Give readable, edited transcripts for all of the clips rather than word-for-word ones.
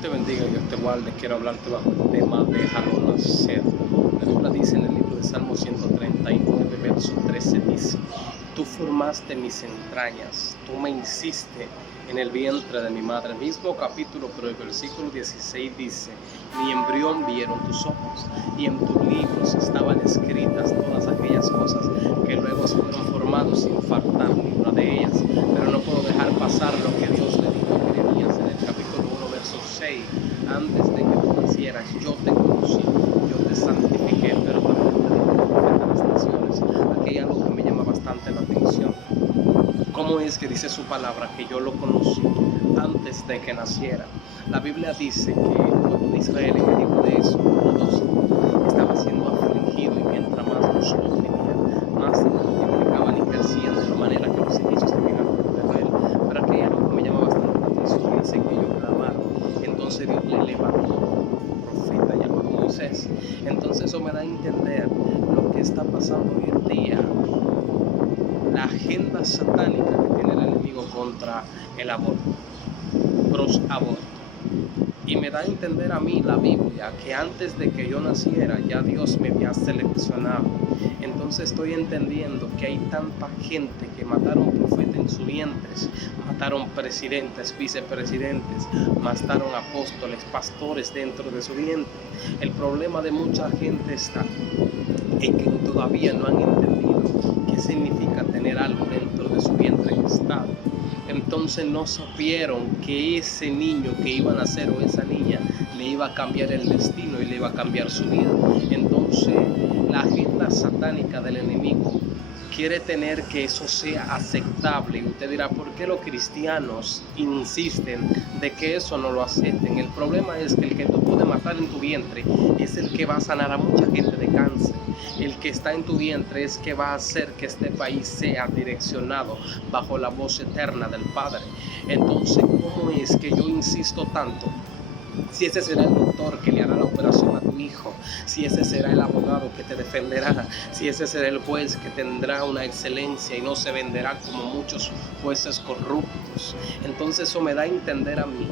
Te bendiga y Dios te guarde. Quiero hablarte bajo el tema déjalo nacer. La Biblia dice en el libro de Salmo 139, verso 13, dice: Tú formaste mis entrañas, tú me hiciste en el vientre de mi madre. El mismo capítulo, pero el versículo 16 dice: Mi embrión vieron tus ojos, y en tus libros estaban escritas todas aquellas cosas que luego fueron formados sin faltar ninguna de ellas. Pero no puedo dejar pasar lo que Dios le dijo a Jeremías en el capítulo 1, verso 6: Antes de que tú nacieras, yo te conocí, yo te santifiqué, pero también te dije profeta a las naciones. Aquí hay algo que me llama bastante la atención. ¿Cómo es que dice su palabra que yo lo conocí antes de que naciera? La Biblia dice que el pueblo de Israel, en el libro de Éxodo 1:2, estaba siendo afligido, y mientras más los oprimían, más se multiplicaban y crecían, de la manera que los egipcios tenían al pueblo de Israel. Pero aquí hay algo que me llama bastante la atención: dice que ellos clamaron. Entonces Dios le levantó un profeta llamado Moisés. Entonces eso me da a entender lo que está pasando hoy en día, la agenda satánica que tiene el enemigo contra el aborto, pros aborto. Y me da a entender a mí la Biblia que antes de que yo naciera ya Dios me había seleccionado. Entonces estoy entendiendo que hay tanta gente que mataron profetas en sus vientres, mataron presidentes, vicepresidentes, mataron apóstoles, pastores dentro de su vientre. El problema de mucha gente está en que todavía no han entendido qué significa tener algo dentro de su vientre gestado. Entonces no supieron que ese niño que iba a nacer o esa niña le iba a cambiar el destino y le iba a cambiar su vida. Entonces la agenda satánica del enemigo quiere tener que eso sea aceptable. Y usted dirá: ¿por qué los cristianos insisten de que eso no lo acepten? El problema es que el que tú puedes matar en tu vientre es el que va a sanar a mucha gente de cáncer. El que está en tu vientre es que va a hacer que este país sea direccionado bajo la voz eterna del Padre. Entonces, ¿cómo es que yo insisto tanto? Si ese será el doctor que le hará la operación a tu hijo, si ese será el abogado que te defenderá, si ese será el juez que tendrá una excelencia y no se venderá como muchos jueces corruptos. Entonces eso me da a entender a mí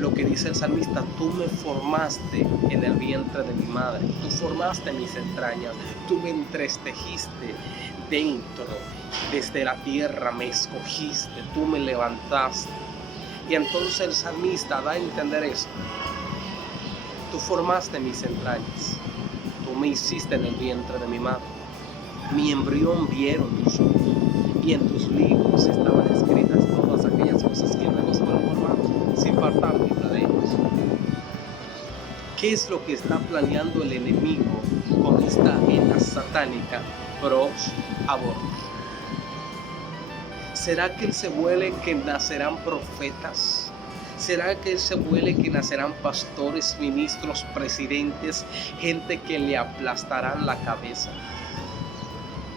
lo que dice el salmista: tú me formaste en el vientre de mi madre, tú formaste mis entrañas, tú me entretejiste dentro, desde la tierra me escogiste, tú me levantaste. Y entonces el salmista da a entender esto: tú formaste mis entrañas, tú me hiciste en el vientre de mi madre, mi embrión vieron tus ojos, y en tus libros estaban escritas todas aquellas cosas que luego se fueron formando, sin faltar ninguna de ellas. ¿Qué es lo que está planeando el enemigo con esta agenda satánica pros aborto? ¿Será que él se huele que nacerán profetas? ¿Será que él se huele que nacerán pastores, ministros, presidentes, gente que le aplastarán la cabeza?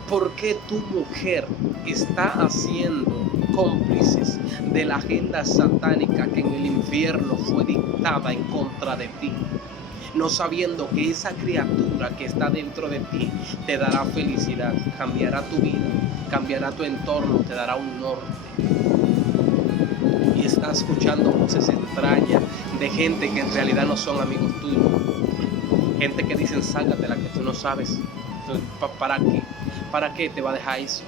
¿Por qué tu mujer está haciendo cómplices de la agenda satánica que en el infierno fue dictada en contra de ti? No sabiendo que esa criatura que está dentro de ti te dará felicidad, cambiará tu vida, cambiará tu entorno, te dará un norte. Y estás escuchando voces extrañas de gente que en realidad no son amigos tuyos. Gente que dicen: sácatela, que tú no sabes. ¿Para qué? ¿Para qué te va a dejar eso?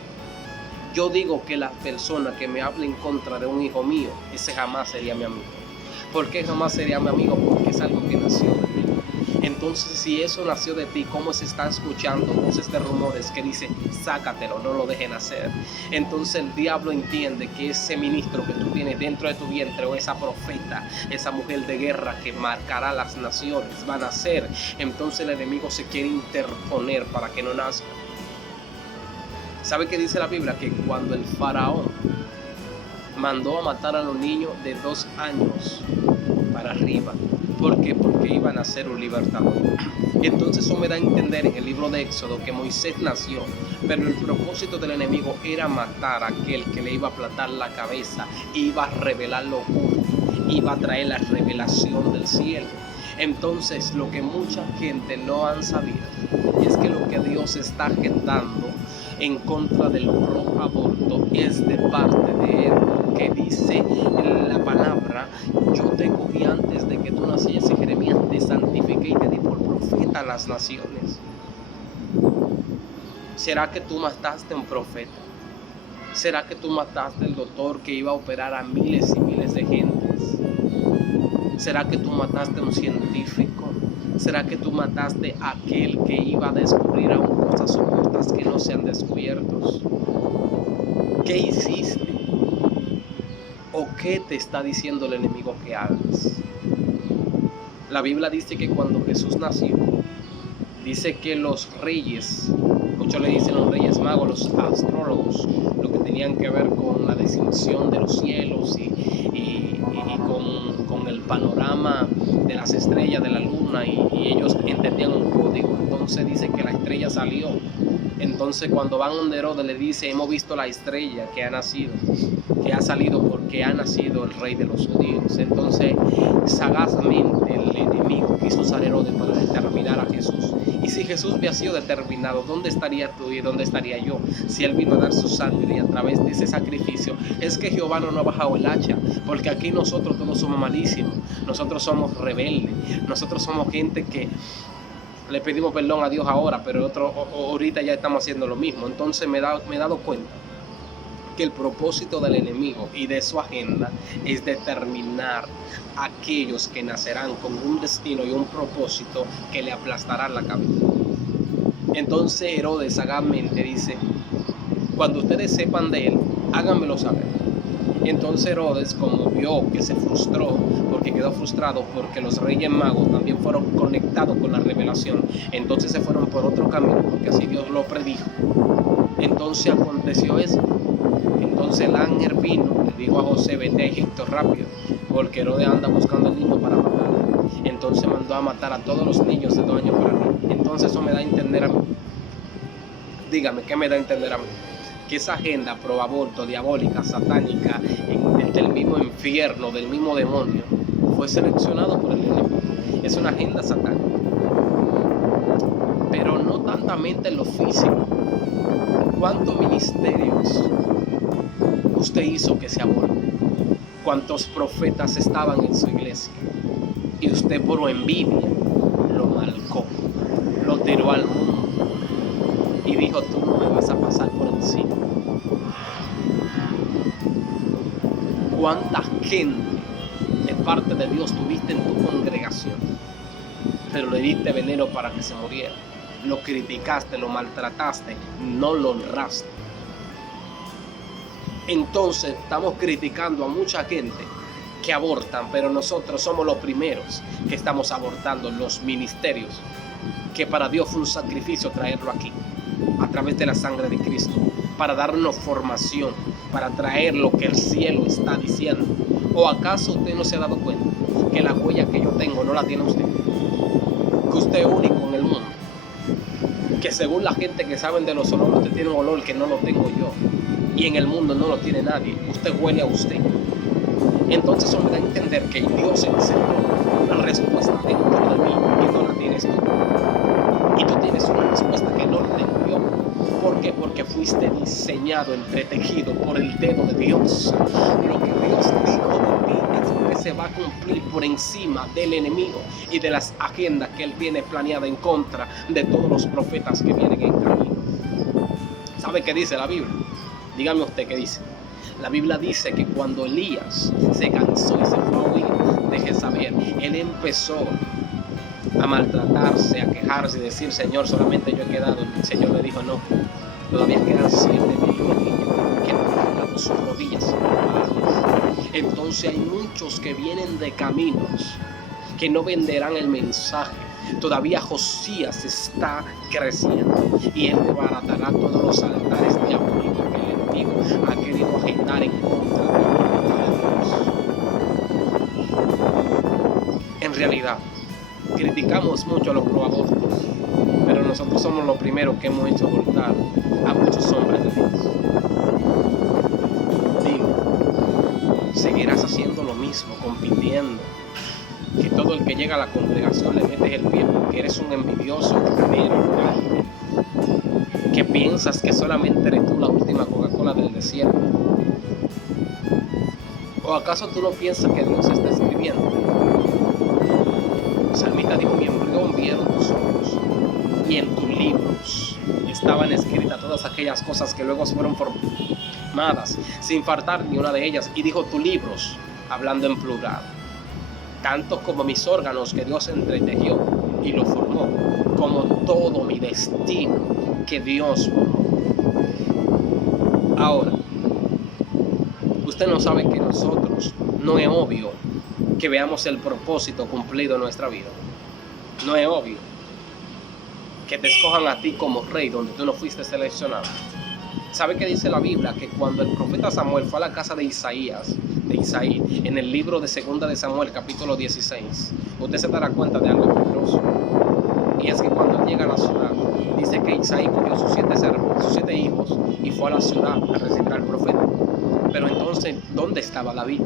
Yo digo que la persona que me hable en contra de un hijo mío, ese jamás sería mi amigo. ¿Por qué jamás sería mi amigo? Porque es algo que nació de mí. Entonces, si eso nació de ti, ¿cómo se están escuchando voces de rumores que dicen: sácatelo, no lo dejen hacer? Entonces el diablo entiende que ese ministro que tú tienes dentro de tu vientre, o esa profeta, esa mujer de guerra que marcará las naciones, va a nacer. Entonces el enemigo se quiere interponer para que no nazca. ¿Sabe qué dice la Biblia? Que cuando el faraón mandó a matar a los niños de 2 años para arriba, ¿por qué? Porque iban a ser un libertador. Entonces eso me da a entender en el libro de Éxodo que Moisés nació, pero el propósito del enemigo era matar a aquel que le iba a aplastar la cabeza, iba a revelar lo oculto, iba a traer la revelación del cielo. Entonces lo que mucha gente no han sabido es que lo que Dios está agendando en contra del pro aborto es de parte de él, que dice en la palabra: yo te cogí antes de que tú a las naciones? ¿Será que tú mataste a un profeta? ¿Será que tú mataste al doctor que iba a operar a miles y miles de gentes? ¿Será que tú mataste a un científico? ¿Será que tú mataste a aquel que iba a descubrir aún cosas ocultas que no se han descubierto? ¿Qué hiciste? ¿O qué te está diciendo el enemigo que hagas? La Biblia dice que cuando Jesús nació, dice que los reyes, muchos le dicen los reyes magos, los astrólogos, lo que tenían que ver con la designación de los cielos y con el panorama de las estrellas, de la luna, y ellos entendían un código. Entonces dice que la estrella salió. Entonces cuando van donde Herodes le dice, hemos visto la estrella que ha nacido, que ha salido porque ha nacido el rey de los judíos. Entonces sagazmente el enemigo quiso usar Herodes para determinar a Jesús. Y si Jesús había sido determinado, ¿dónde estaría tú y dónde estaría yo? Si Él vino a dar su sangre y a través de ese sacrificio, es que Jehová no ha bajado el hacha, porque aquí nosotros todos somos malísimos, nosotros somos rebeldes, nosotros somos gente que le pedimos perdón a Dios ahora, pero ahorita ya estamos haciendo lo mismo. Entonces me he dado cuenta que el propósito del enemigo y de su agenda es determinar a aquellos que nacerán con un destino y un propósito que le aplastarán la cabeza. Entonces Herodes sagazmente dice, cuando ustedes sepan de él, háganmelo saber. Entonces Herodes, como vio que se frustró, porque quedó frustrado porque los reyes magos también fueron conectados con la revelación, entonces se fueron por otro camino, porque así Dios lo predijo. Entonces aconteció eso. Entonces el ángel vino, le dijo a José, vete a Egipto rápido, porque Herodes anda buscando al niño para matarlo. Entonces mandó a matar a todos los niños de 2 años para arriba. Entonces eso me da a entender a mí. Dígame, ¿qué me da a entender a mí? Que esa agenda pro aborto, diabólica, satánica, del mismo infierno, del mismo demonio, fue seleccionado por el enemigo. Es una agenda satánica. Pero no tantamente en lo físico. ¿Cuántos ministerios usted hizo que se aborten? ¿Cuántos profetas estaban en su iglesia? Y usted por envidia lo marcó, lo tiró al mundo y dijo, tú no me vas a pasar por encima. ¿Cuánta gente de parte de Dios tuviste en tu congregación, pero le diste veneno para que se muriera? Lo criticaste, lo maltrataste, no lo honraste. Entonces estamos criticando a mucha gente que abortan, pero nosotros somos los primeros que estamos abortando los ministerios, que para Dios fue un sacrificio traerlo aquí, a través de la sangre de Cristo, para darnos formación, para traer lo que el cielo está diciendo. ¿O acaso usted no se ha dado cuenta que la huella que yo tengo no la tiene usted? Que usted es único en el mundo. Que según la gente que saben de los olores, usted tiene un olor que no lo tengo yo. Y en el mundo no lo tiene nadie. Usted huele a usted. Entonces eso me da a entender que Dios encerró una respuesta dentro de mí que no la tienes tú. Y tú tienes una respuesta que no la tengo yo. ¿Por qué? Porque fuiste diseñado, entretejido por el dedo de Dios. Lo que Dios dijo de ti es lo que se va a cumplir por encima del enemigo y de las agendas que él tiene planeada en contra de todos los profetas que vienen en camino. ¿Sabe qué dice la Biblia? Dígame usted qué dice. La Biblia dice que cuando Elías se cansó y se fue a huir de Jezabel, él empezó a maltratarse, a quejarse y decir, Señor, solamente yo he quedado. El Señor le dijo, no, todavía quedan 7 millones que no han dado sus rodillas. Entonces hay muchos que vienen de caminos que no venderán el mensaje. Todavía Josías está creciendo y él desbaratará todos los altares diabólicos que el enemigo ha querido agitar en contra de Dios. En realidad, criticamos mucho a los proabortos, pero nosotros somos los primeros que hemos hecho abortar a muchos hombres de Dios. Dime, ¿seguirás haciendo lo mismo, compitiendo? Que todo el que llega a la congregación le metes el pie porque eres un envidioso, altanero, que piensas que solamente eres tú la última Coca-Cola del desierto. ¿O acaso tú no piensas que Dios está escribiendo? El salmista dijo, mi embrión vieron tus ojos, aquellas cosas que luego fueron formadas, sin faltar ni una de ellas. Y dijo, tus libros, hablando en plural, tanto como mis órganos que Dios entretejió y lo formó, como todo mi destino que Dios formó. Ahora, usted no sabe que nosotros, no es obvio que veamos el propósito cumplido en nuestra vida. No es obvio que te escojan a ti como rey donde tú no fuiste seleccionado. ¿Sabe qué dice la Biblia? Que cuando el profeta Samuel fue a la casa de Isaí, en el libro de 2 de Samuel, capítulo 16, usted se dará cuenta de algo poderoso. Y es que cuando él llega a la ciudad, dice que Isaí cogió sus 7 hijos y fue a la ciudad a recibir al profeta. Pero entonces, ¿dónde estaba David?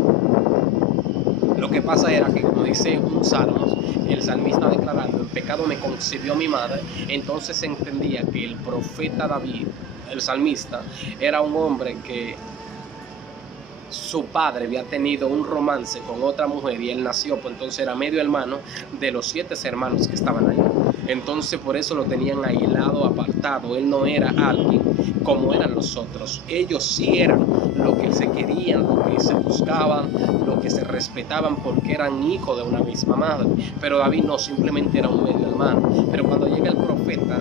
Lo que pasa era que, como dice un salmo, el salmista declarando, en pecado me concibió mi madre. Entonces se entendía que el profeta David, el salmista, era un hombre que su padre había tenido un romance con otra mujer y él nació, pues entonces era medio hermano de los 7 hermanos que estaban ahí. Entonces por eso lo tenían aislado, apartado. Él no era alguien como eran los otros. Ellos sí eran lo que se querían, lo que se buscaban, lo que se respetaban, porque eran hijos de una misma madre. Pero David no, simplemente era un medio hermano. Pero cuando llega el profeta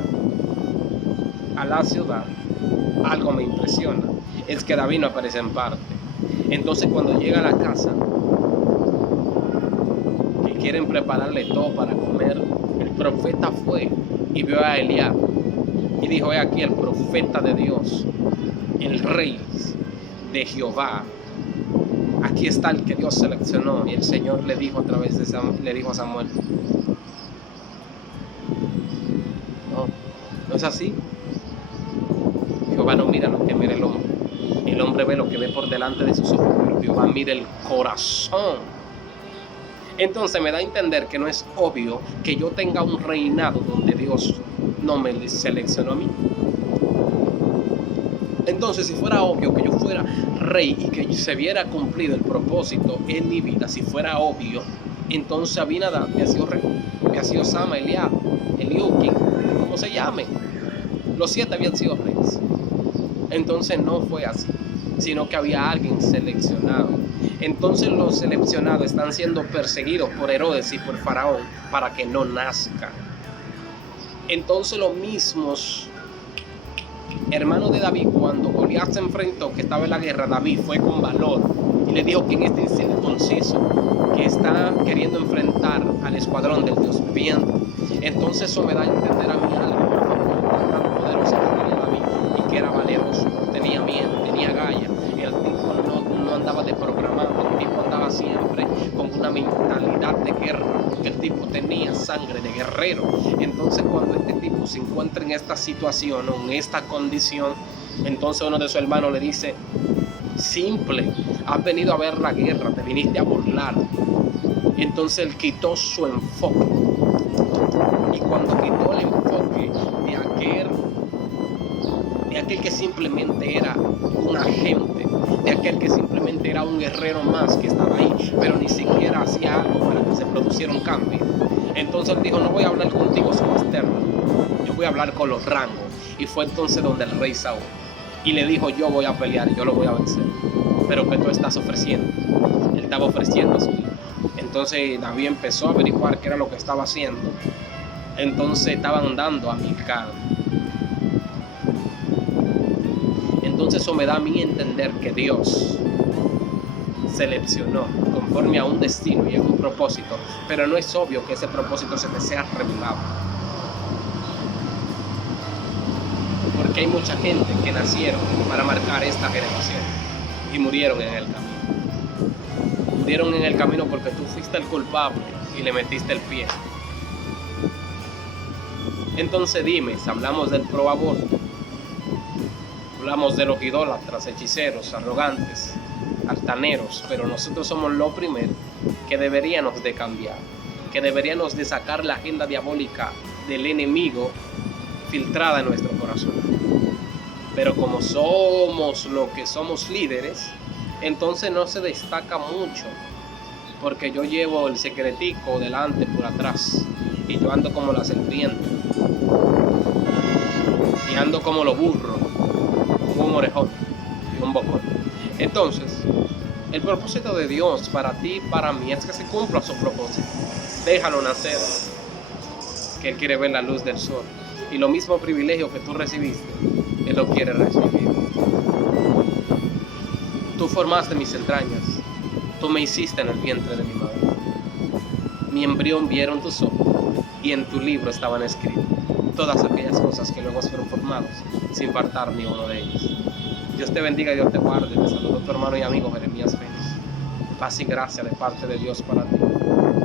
a la ciudad, algo me impresiona, es que David no aparece en parte. Entonces cuando llega a la casa, que quieren prepararle todo para comer, el profeta fue y vio a Eliab y dijo, he aquí el profeta de Dios, el rey de Jehová, aquí está el que Dios seleccionó. Y el Señor le dijo a través de Samuel, le dijo a Samuel, no es así. Jehová no mira lo que mira el hombre ve lo que ve por delante de sus ojos, pero Jehová mira el corazón. Entonces me da a entender que no es obvio que yo tenga un reinado donde Dios no me seleccionó a mí. Entonces, si fuera obvio que yo fuera rey y que se viera cumplido el propósito en mi vida, si fuera obvio, entonces Abinadab me ha sido rey, me ha sido Sama, Eliab, Eliukim, como se llame. Los 7 habían sido reyes. Entonces no fue así, sino que había alguien seleccionado. Entonces los seleccionados están siendo perseguidos por Herodes y por Faraón para que no nazcan. Entonces los mismos hermanos de David, cuando Goliat se enfrentó, que estaba en la guerra, David fue con valor y le dijo, ¿quién es este incircunciso que está queriendo enfrentar al escuadrón del Dios viviente? Entonces eso me da a entender a mí algo tan poderoso que tenía David y que era valeroso, tenía miedo, tenía galla. El tipo no andaba de programado, el tipo andaba siempre con una mentalidad de guerra, porque el tipo tenía sangre de guerrero. Entonces cuando este tipo se encuentra en esta situación o en esta condición, entonces uno de sus hermanos le dice, simple, has venido a ver la guerra, te viniste a burlar. Entonces él quitó su enfoque, y cuando quitó el enfoque de aquel que simplemente era un agente, de aquel que simplemente era un guerrero más que estaba ahí, pero ni siquiera hacía algo para que se produciera un cambio. Entonces él dijo, no voy a hablar contigo subalterno, yo voy a hablar con los rangos. Y fue entonces donde el rey Saúl, y le dijo, yo voy a pelear, yo lo voy a vencer. Pero ¿qué tú estás ofreciendo? Él estaba ofreciendo a su hijo. Entonces David empezó a averiguar qué era lo que estaba haciendo. Entonces estaban dando a Milcán. Entonces eso me da a mí entender que Dios seleccionó conforme a un destino y a un propósito, pero no es obvio que ese propósito se te sea revelado, porque hay mucha gente que nacieron para marcar esta generación y murieron en el camino. Murieron en el camino porque tú fuiste el culpable y le metiste el pie. Entonces dime, si hablamos del pro aborto, hablamos de los idólatras, hechiceros, arrogantes, altaneros, pero nosotros somos lo primero que deberíamos de cambiar, que deberíamos de sacar la agenda diabólica del enemigo filtrada en nuestro corazón. Pero como somos lo que somos líderes, entonces no se destaca mucho, porque yo llevo el secretico delante por atrás y yo ando como la serpiente y ando como los burros. un orejón y un bocón. Entonces, el propósito de Dios para ti y para mí es que se cumpla su propósito. Déjalo nacer, que Él quiere ver la luz del sol. Y lo mismo privilegio que tú recibiste, Él lo quiere recibir. Tú formaste mis entrañas, tú me hiciste en el vientre de mi madre. Mi embrión vieron tus ojos, y en tu libro estaban escritas todas aquellas cosas que luego fueron formadas, sin faltar ni uno de ellos. Dios te bendiga y Dios te guarde. Te saludo tu hermano y amigo Jeremías Félix. Paz y gracia de parte de Dios para ti.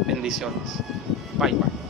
Bendiciones. Bye, bye.